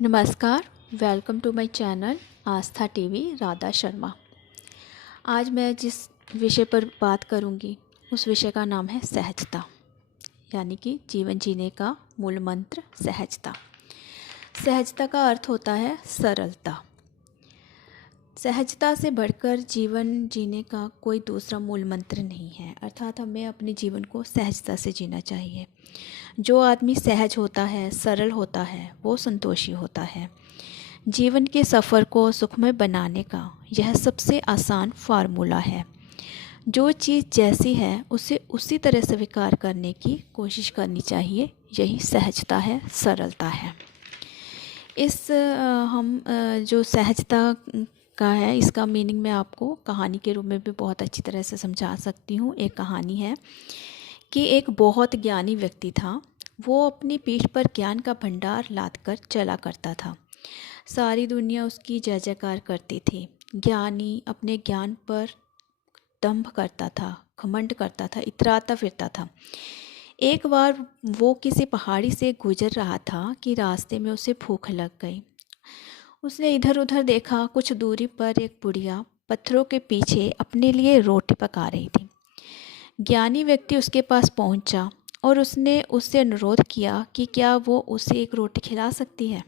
नमस्कार। Welcome to my channel Aastha TV Radha Sharma. आज मैं जिस विषय पर बात करूंगी उस विषय का नाम है सहजता, यानी कि जीवन जीने का मूल मंत्र सहजता। सहजता का अर्थ होता है सरलता। सहजता से बढ़कर जीवन जीने का कोई दूसरा मूल मंत्र नहीं है, अर्थात हमें अपने जीवन को सहजता से जीना चाहिए। जो आदमी सहज होता है, सरल होता है, वो संतोषी होता है। जीवन के सफ़र को सुखमय बनाने का यह सबसे आसान फार्मूला है। जो चीज़ जैसी है उसे उसी तरह स्वीकार करने की कोशिश करनी चाहिए। यही सहजता है, सरलता है। जो सहजता का है, इसका मीनिंग मैं आपको कहानी के रूप में भी बहुत अच्छी तरह से समझा सकती हूँ। एक कहानी है कि एक बहुत ज्ञानी व्यक्ति था। वो अपनी पीठ पर ज्ञान का भंडार लाद कर चला करता था। सारी दुनिया उसकी जय जयकार करती थी। ज्ञानी अपने ज्ञान पर दंभ करता था, घमंड करता था, इतराता फिरता था। एक बार वो किसी पहाड़ी से गुजर रहा था कि रास्ते में उसे भूख लग गई। उसने इधर उधर देखा। कुछ दूरी पर एक बुढ़िया पत्थरों के पीछे अपने लिए रोटी पका रही थी। ज्ञानी व्यक्ति उसके पास पहुंचा और उसने उससे अनुरोध किया कि क्या वो उसे एक रोटी खिला सकती है।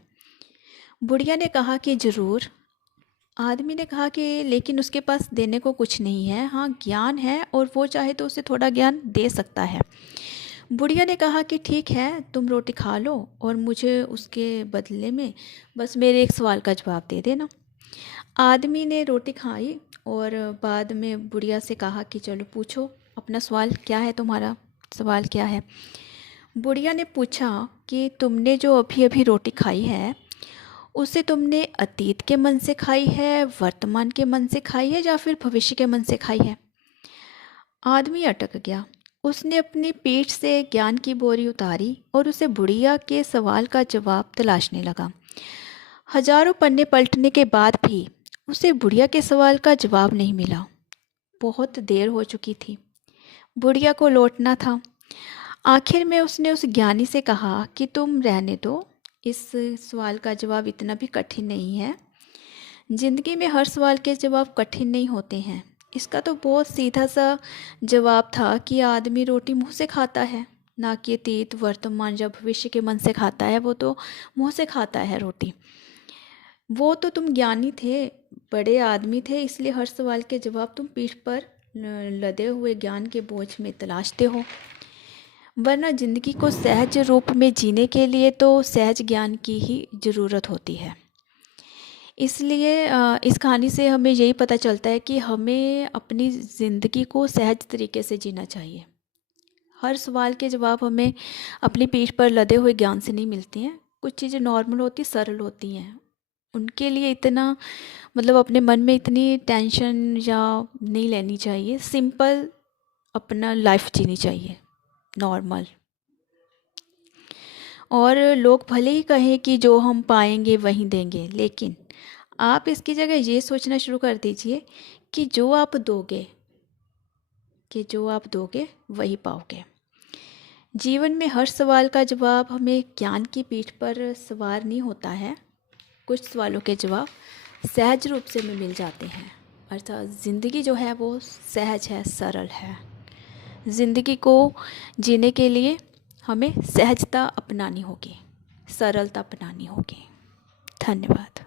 बुढ़िया ने कहा कि ज़रूर। आदमी ने कहा कि लेकिन उसके पास देने को कुछ नहीं है। हाँ, ज्ञान है और वो चाहे तो उसे थोड़ा ज्ञान दे सकता है। बुढ़िया ने कहा कि ठीक है, तुम रोटी खा लो और मुझे उसके बदले में बस मेरे एक सवाल का जवाब दे देना। आदमी ने रोटी खाई और बाद में बुढ़िया से कहा कि चलो पूछो, अपना सवाल क्या है, तुम्हारा सवाल क्या है। बुढ़िया ने पूछा कि तुमने जो अभी अभी रोटी खाई है उसे तुमने अतीत के मन से खाई है, वर्तमान के मन से खाई है या फिर भविष्य के मन से खाई है। आदमी अटक गया। उसने अपनी पीठ से ज्ञान की बोरी उतारी और उसे बुढ़िया के सवाल का जवाब तलाशने लगा। हजारों पन्ने पलटने के बाद भी उसे बुढ़िया के सवाल का जवाब नहीं मिला। बहुत देर हो चुकी थी। बुढ़िया को लौटना था। आखिर में उसने उस ज्ञानी से कहा कि तुम रहने दो, इस सवाल का जवाब इतना भी कठिन नहीं है। ज़िंदगी में हर सवाल के जवाब कठिन नहीं होते हैं। इसका तो बहुत सीधा सा जवाब था कि आदमी रोटी मुंह से खाता है, ना कि अतीत, वर्तमान या भविष्य के मन से खाता है। वो तो मुंह से खाता है रोटी। वो तो तुम ज्ञानी थे, बड़े आदमी थे, इसलिए हर सवाल के जवाब तुम पीठ पर लदे हुए ज्ञान के बोझ में तलाशते हो। वरना ज़िंदगी को सहज रूप में जीने के लिए तो सहज ज्ञान की ही ज़रूरत होती है। इसलिए इस कहानी से हमें यही पता चलता है कि हमें अपनी ज़िंदगी को सहज तरीके से जीना चाहिए। हर सवाल के जवाब हमें अपनी पीठ पर लदे हुए ज्ञान से नहीं मिलती हैं। कुछ चीज़ें नॉर्मल होती, सरल होती हैं। उनके लिए इतना अपने मन में इतनी टेंशन या नहीं लेनी चाहिए। सिंपल अपना लाइफ जीनी चाहिए, नॉर्मल। और लोग भले ही कहें कि जो हम पाएंगे वही देंगे, लेकिन आप इसकी जगह ये सोचना शुरू कर दीजिए कि जो आप दोगे वही पाओगे। जीवन में हर सवाल का जवाब हमें ज्ञान की पीठ पर सवार नहीं होता है। कुछ सवालों के जवाब सहज रूप से हमें मिल जाते हैं। अर्थात ज़िंदगी जो है वो सहज है, सरल है। ज़िंदगी को जीने के लिए हमें सहजता अपनानी होगी, सरलता अपनानी होगी। धन्यवाद।